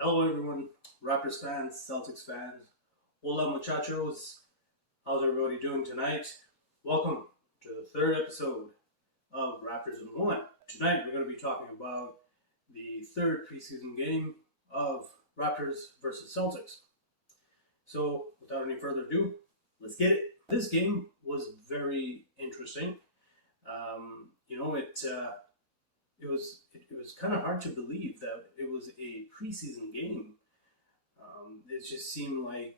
Hello, everyone. Raptors fans, Celtics fans. Hola, muchachos. How's everybody doing tonight? Welcome to the third episode of Raptors in One. Tonight, we're going to be talking about the third preseason game of Raptors versus Celtics. So, without any further ado, let's get it. This game was very interesting. It was kind of hard to believe that it was a preseason game. It just seemed like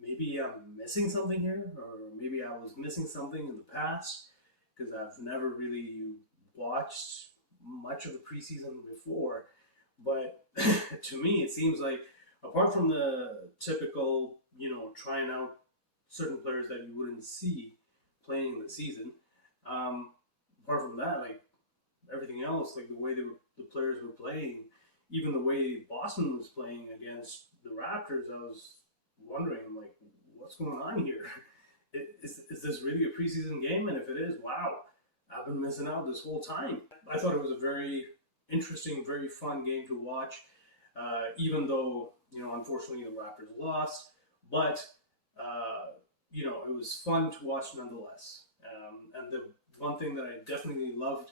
maybe I'm missing something here, or maybe I was missing something in the past because I've never really watched much of the preseason before. But to me, it seems like apart from the typical, trying out certain players that you wouldn't see playing in the season, apart from that, like everything else, like the way the players were playing, even the way Boston was playing against the Raptors, I was wondering, like, what's going on here? Is this really a preseason game? And if it is, wow, I've been missing out this whole time. I thought it was a very interesting, very fun game to watch, even though, unfortunately the Raptors lost. But, it was fun to watch nonetheless. And the one thing that I definitely loved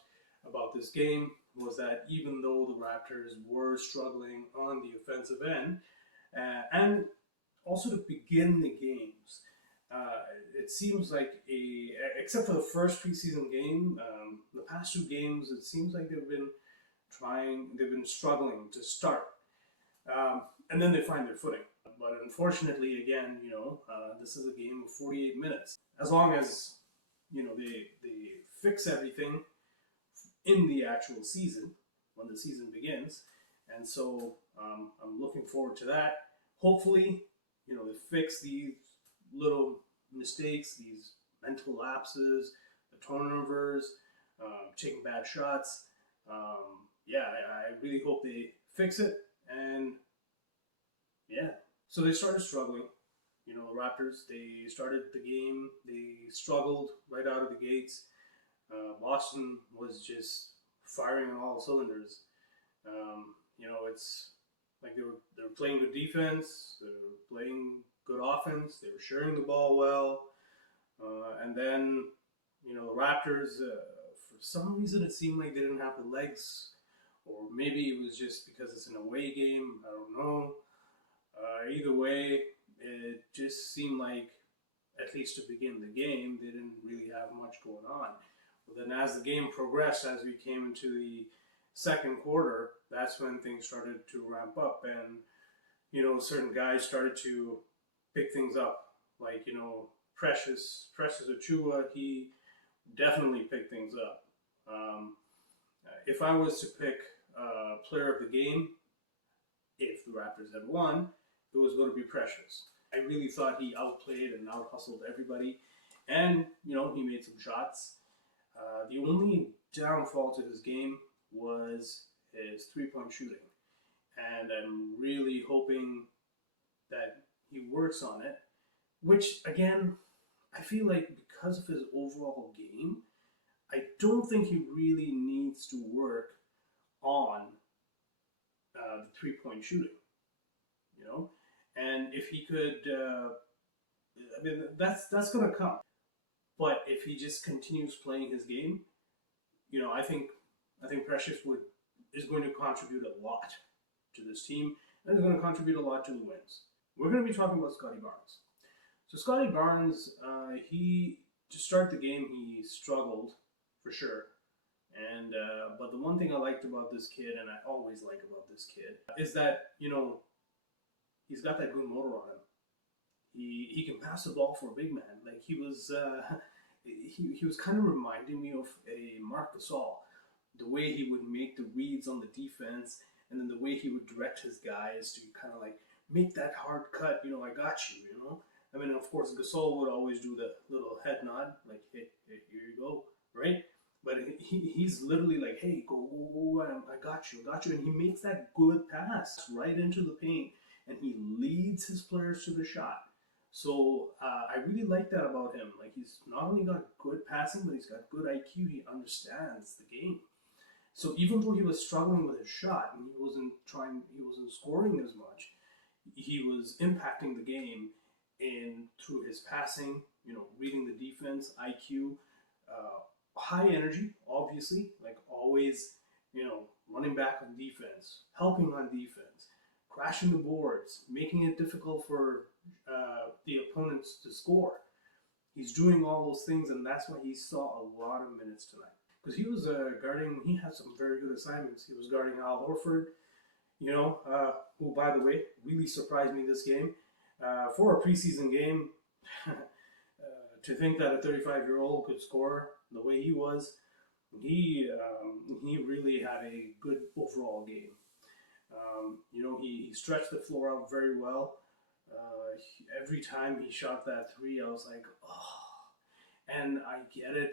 about this game was that even though the Raptors were struggling on the offensive end, and also to begin the games, it seems like except for the first preseason game, the past two games, it seems like they've been struggling to start, and then they find their footing. But unfortunately, again, this is a game of 48 minutes. As long as they fix everything in the actual season when the season begins, and so I'm looking forward to that. Hopefully, they fix these little mistakes, these mental lapses, the turnovers, taking bad shots. I really hope they fix it. And yeah, so they started struggling. The Raptors, they started the game, they struggled right out of the gates. Boston was just firing on all cylinders. It's like they were playing good defense, they were playing good offense, they were sharing the ball well, and then the Raptors, for some reason, it seemed like they didn't have the legs, or maybe it was just because it's an away game. I don't know. Either way, it just seemed like, at least to begin the game, they didn't really have much going on. But then as the game progressed, as we came into the second quarter, that's when things started to ramp up, and certain guys started to pick things up. Like Precious Achua, he definitely picked things up. If I was to pick player of the game, if the Raptors had won, it was going to be Precious. I really thought he outplayed and out-hustled everybody, and he made some shots. The only downfall to his game was his three-point shooting, and I'm really hoping that he works on it, which, again, I feel like because of his overall game, I don't think he really needs to work on the three-point shooting, and if he could, that's going to come. But if he just continues playing his game, I think Precious is going to contribute a lot to this team, and is going to contribute a lot to the wins. We're going to be talking about Scottie Barnes. So Scottie Barnes, he to start the game he struggled for sure, and but the one thing I liked about this kid, and I always like about this kid, is that he's got that good motor on him. He can pass the ball for a big man. Like he was kind of reminding me of a Marc Gasol, the way he would make the reads on the defense, and then the way he would direct his guys to kind of like make that hard cut. I got you. I mean, of course, Gasol would always do the little head nod, like, hey, here you go, right? But he's literally like, hey, go, I got you, and he makes that good pass right into the paint, and he leads his players to the shot. So I really like that about him. Like, he's not only got good passing, but he's got good IQ. He understands the game. So even though he was struggling with his shot and he wasn't scoring as much, he was impacting the game in through his passing, reading the defense, IQ, high energy, obviously, like always, running back on defense, helping on defense, crashing the boards, making it difficult for the opponents to score. He's doing all those things, and that's why he saw a lot of minutes tonight. Because he was guarding, he had some very good assignments. He was guarding Al Horford, who, by the way, really surprised me this game. For a preseason game, to think that a 35-year-old could score the way he was, he really had a good overall game. He stretched the floor out very well. Every time he shot that three, I was like, oh. And I get it,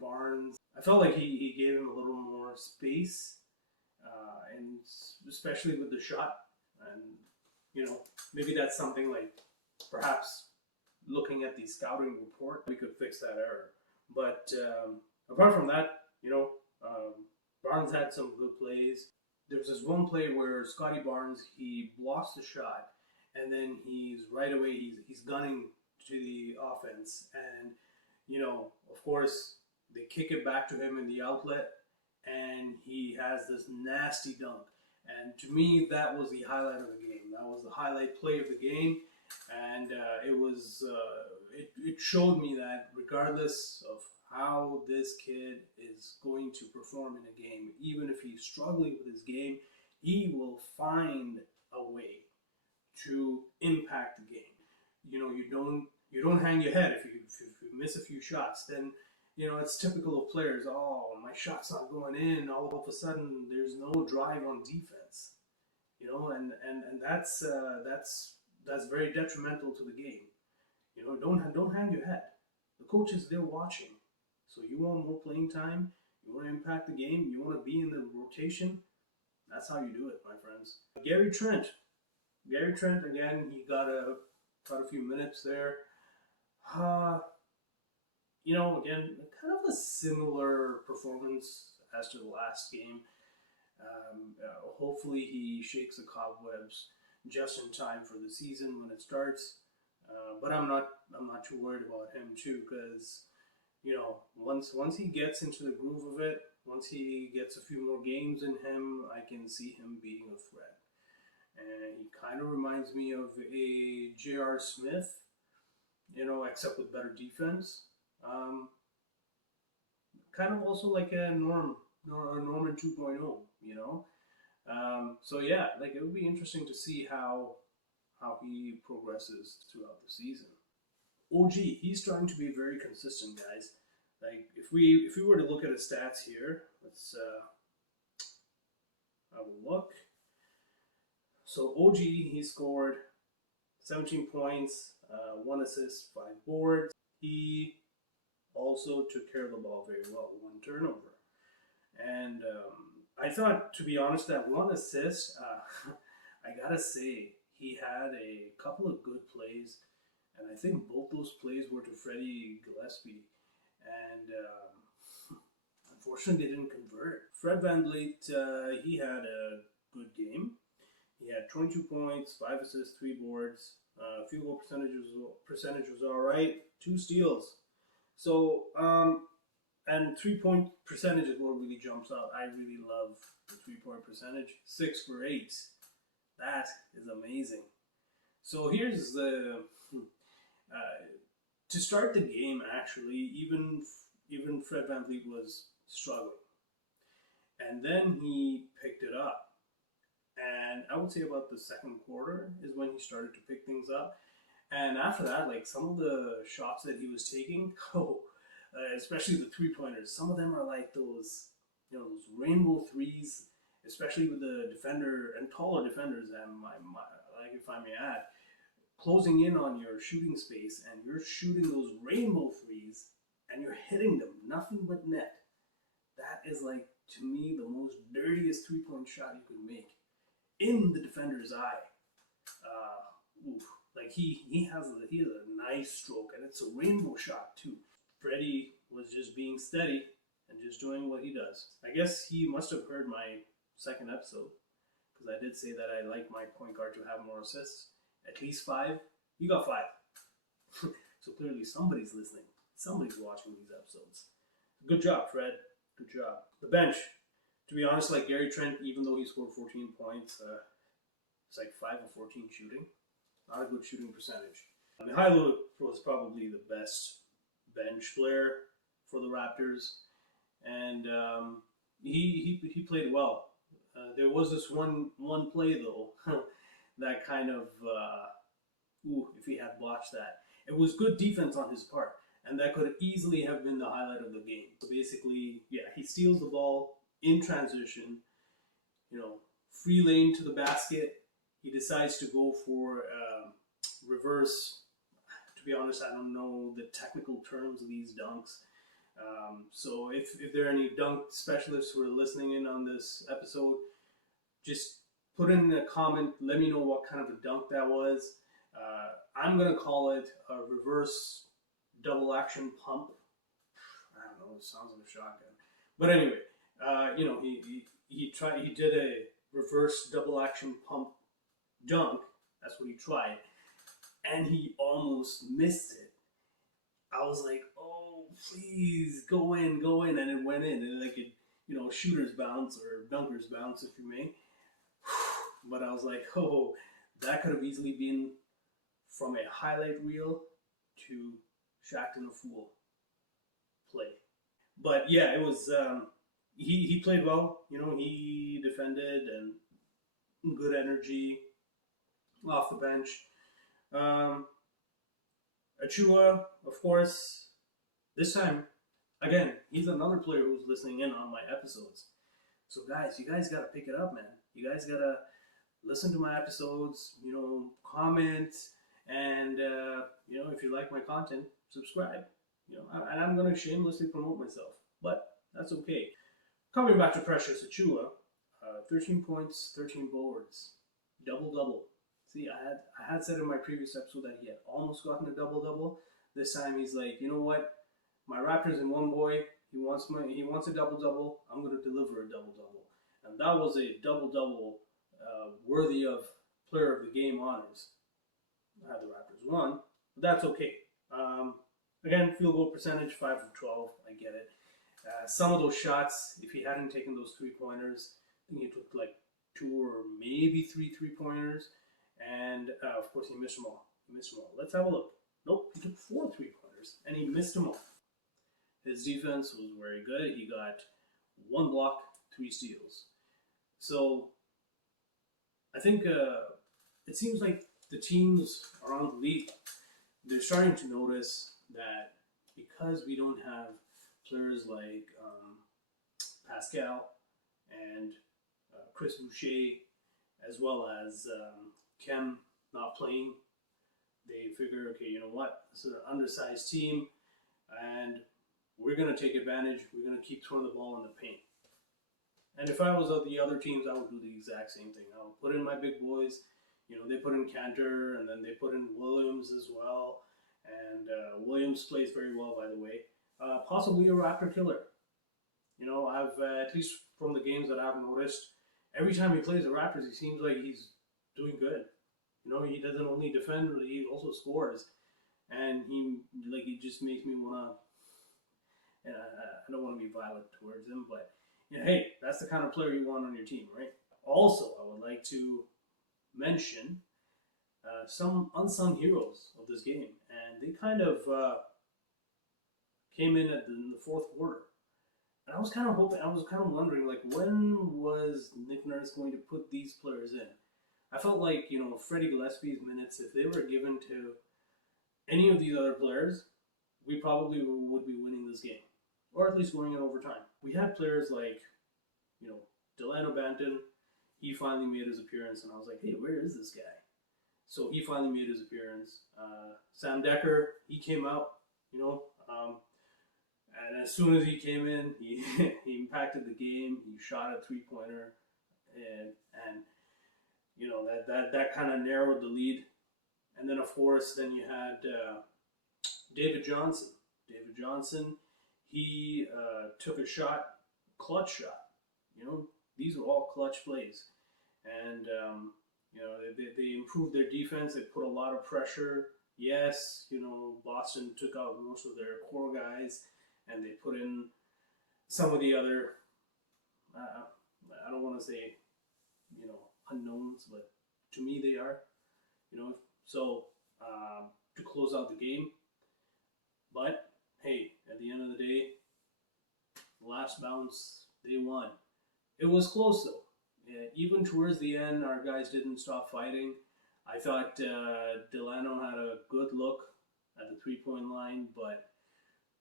Barnes. I felt like he gave him a little more space, and especially with the shot. And, maybe that's something like perhaps looking at the scouting report, we could fix that error. But apart from that, Barnes had some good plays. There was this one play where Scotty Barnes, he blocks the shot, and then he's right away, he's gunning to the offense. And, of course, they kick it back to him in the outlet, and he has this nasty dunk. And to me, that was the highlight of the game. That was the highlight play of the game. And it showed me that regardless of how this kid is going to perform in a game, even if he's struggling with his game, he will find a way to impact the game. You don't hang your head if you miss a few shots. Then it's typical of players. Oh, my shot's not going in. All of a sudden, there's no drive on defense. And that's very detrimental to the game. Don't hang your head. The coach is there watching. So you want more playing time. You want to impact the game. You want to be in the rotation. That's how you do it, my friends. Gary Trent again. He got a few minutes there. Again, kind of a similar performance as to the last game. Hopefully he shakes the cobwebs just in time for the season when it starts. But I'm not too worried about him too, because once he gets into the groove of it, once he gets a few more games in him, I can see him being a threat. And he kind of reminds me of a J.R. Smith, except with better defense. Kind of also like a Norman 2.0, So yeah, it would be interesting to see how he progresses throughout the season. OG, he's trying to be very consistent, guys. If we were to look at his stats here, let's have a look. So OG, he scored 17 points, 1 assist, 5 boards. He also took care of the ball very well, 1 turnover. And I thought, to be honest, that 1 assist, I gotta say, he had a couple of good plays, and I think both those plays were to Freddie Gillespie. And unfortunately, they didn't convert. Fred VanVleet, he had a good game. He had 22 points, 5 assists, 3 boards. Field goal percentage was all right. 2 steals. So, and 3-point percentage is what really jumps out. I really love the 3-point percentage. 6 for 8. That is amazing. So here's the to start the game. Actually, even Fred VanVleet was struggling, and then he picked it up. And I would say about the second quarter is when he started to pick things up. And after that, some of the shots that he was taking, especially the 3-pointers, some of them are like those rainbow threes, especially with the defender and taller defenders, and if I may add, closing in on your shooting space, and you're shooting those rainbow threes, and you're hitting them, nothing but net. That is, to me, the most dirtiest 3-point shot you could make in the defender's eye. He has a nice stroke, and it's a rainbow shot too. Freddie was just being steady, and just doing what he does. I guess he must have heard my second episode, because I did say that I like my point guard to have more assists, at least 5. He got 5. So clearly somebody's listening. Somebody's watching these episodes. Good job, Fred. Good job. The bench. To be honest, like Gary Trent, even though he scored 14 points, it's like 5 of 14 shooting. Not a good shooting percentage. Mihailo was probably the best bench player for the Raptors, and he played well. There was this one play though that kind of if he had watched that, it was good defense on his part, and that could easily have been the highlight of the game. So basically, yeah, he steals the ball in transition, free lane to the basket. He decides to go for reverse. To be honest, I don't know the technical terms of these dunks. So if there are any dunk specialists who are listening in on this episode, just put in a comment. Let me know what kind of a dunk that was. I'm going to call it a reverse double action pump. I don't know, it sounds like a shotgun. But anyway, he did a reverse double action pump dunk. That's what he tried. And he almost missed it. I was like, oh, please, go in. And it went in. And like a shooter's bounce or dunker's bounce, if you may. But I was like, oh, that could have easily been from a highlight reel to Shaqtin' a Fool play. But yeah, it was, he played well. He defended and good energy off the bench. Achua, of course, this time, again, he's another player who's listening in on my episodes. So guys, you guys got to pick it up, man. You guys got to listen to my episodes, comment, and, if you like my content, subscribe. And I'm going to shamelessly promote myself, but that's okay. Coming back to Precious Achua, 13 points, 13 boards, double-double. See, I had said in my previous episode that he had almost gotten a double-double. This time he's like, you know what? My Raptors in one boy. He wants a double-double. I'm going to deliver a double-double. And that was a double-double worthy of Player of the Game honors. The Raptors won, but that's okay. Again, field goal percentage, 5 of 12. I get it. Some of those shots, if he hadn't taken those 3-pointers, I think he took like 2 or maybe 3 3-pointers. And of course, he missed them all. Let's have a look. Nope, he took 4 3-pointers and he missed them all. His defense was very good. He got 1 block, 3 steals. So I think it seems like the teams around the league, they're starting to notice that because we don't have players like Pascal and Chris Boucher, as well as Kem not playing, they figure, okay, you know what? This is an undersized team, and we're going to take advantage. We're going to keep throwing the ball in the paint. And if I was of the other teams, I would do the exact same thing. I would put in my big boys. They put in Cantor, and then they put in Williams as well. And Williams plays very well, by the way. Possibly a Raptor killer. I've at least from the games that I've noticed, every time he plays the Raptors, he seems like he's doing good. He doesn't only defend, he also scores. And he just makes me want to, I don't want to be violent towards him, but hey, that's the kind of player you want on your team, right? Also, I would like to mention some unsung heroes of this game, and they kind of came in in the fourth quarter. And I was kind of wondering, like, when was Nick Nurse going to put these players in? I felt like, Freddie Gillespie's minutes, if they were given to any of these other players, we probably would be winning this game, or at least going in overtime. We had players like, Delano Banton. He finally made his appearance, and I was like, hey, where is this guy? So he finally made his appearance. Sam Decker, he came out, and as soon as he came in, he impacted the game. He shot a 3-pointer, and that kind of narrowed the lead. And then, of course, then you had David Johnson. David Johnson, he took a shot, clutch shot. You know, these are all clutch plays, and you know they improved their defense. They put a lot of pressure. Yes, you know, Boston took out most of their core guys, and they put in some of the other. I don't want to say, you know, unknowns, but to me they are. You know, so to close out the game. But hey, at the end of the day, last bounce, they won. It was close though. Yeah, even towards the end, our guys didn't stop fighting. I thought Delano had a good look at the 3-point line, but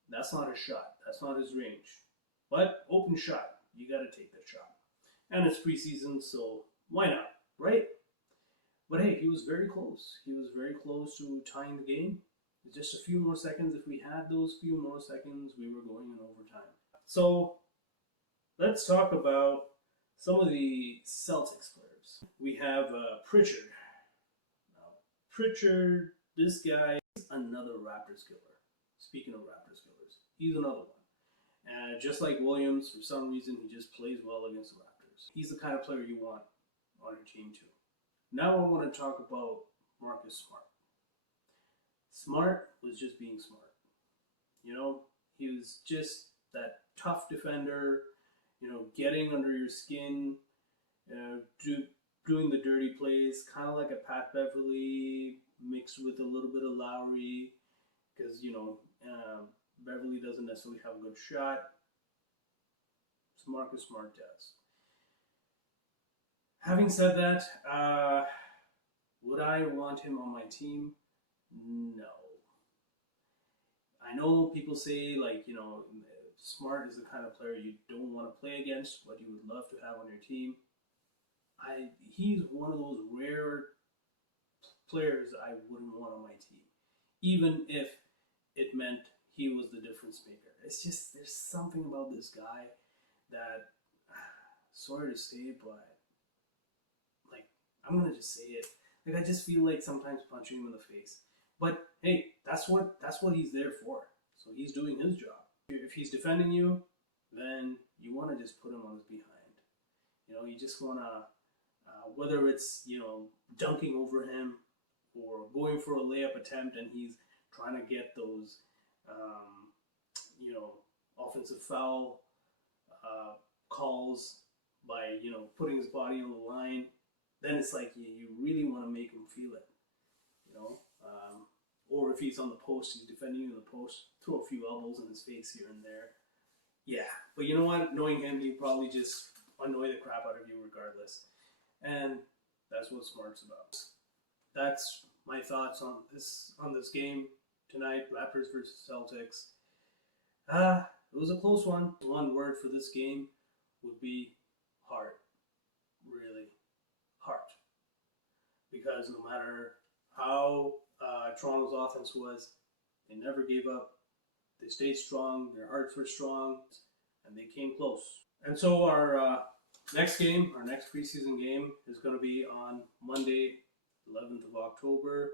that's not his shot. That's not his range. But open shot, you got to take that shot. And it's preseason, so why not, right? But hey, he was very close. He was very close to tying the game. Just a few more seconds. If we had those few more seconds, we were going in overtime. So let's talk about some of the Celtics players. We have Pritchard. Now, Pritchard, this guy is another Raptors killer. Speaking of Raptors killers, he's another one. Just like Williams, for some reason, he just plays well against the Raptors. He's the kind of player you want on your team too. Now I want to talk about Marcus Smart. Smart was just being smart. You know, he was just that tough defender, you know, getting under your skin, doing the dirty plays, kind of like a Pat Beverly mixed with a little bit of Lowry, because, you know, Beverly doesn't necessarily have a good shot. Marcus Smart does. Having said that, would I want him on my team? No. I know people say, like, you know, Smart is the kind of player you don't want to play against, but you would love to have on your team. He's one of those rare players I wouldn't want on my team, even if it meant he was the difference maker. It's just, there's something about this guy that, sorry to say, but, like, I'm going to just say it. Like, I just feel like sometimes punching him in the face. But hey, that's what he's there for. So he's doing his job. If he's defending you, then you want to just put him on his behind. You know, you just want to, whether it's, you know, dunking over him or going for a layup attempt and he's trying to get those, you know, offensive foul calls by, you know, putting his body on the line, then it's like you really want to make him feel it, you know. Or if he's on the post, he's defending you in the post, throw a few elbows in his face here and there. Yeah, but you know what? Knowing him, he'd probably just annoy the crap out of you regardless. And that's what Smart's about. That's my thoughts on this game tonight, Raptors versus Celtics. It was a close one. One word for this game would be heart. Really, heart. Because no matter how Toronto's offense was, they never gave up. They stayed strong. Their hearts were strong, and they came close. And so our next game, our next preseason game, is going to be on Monday, 11th of October.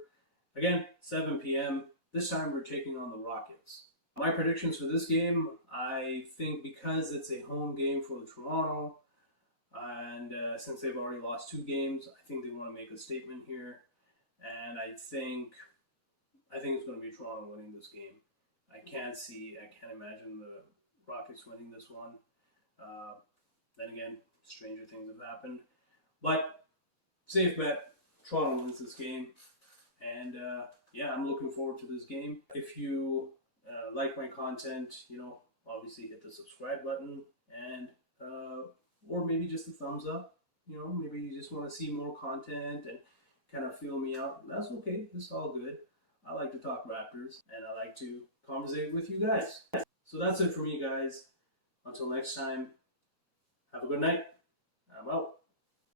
Again, 7 p.m. This time we're taking on the Rockets. My predictions for this game, I think because it's a home game for Toronto, and since they've already lost 2 games, I think they want to make a statement here. And I think it's going to be Toronto winning this game. I can't imagine the Rockets winning this one. Then again, stranger things have happened. But safe bet, Toronto wins this game. And yeah, I'm looking forward to this game. If you like my content, you know, obviously hit the subscribe button and or maybe just a thumbs up. You know, maybe you just want to see more content and kind of feel me out. That's okay. It's all good. I like to talk Raptors and I like to conversate with you guys. So that's it for me, guys. Until next time, have a good night. I'm out.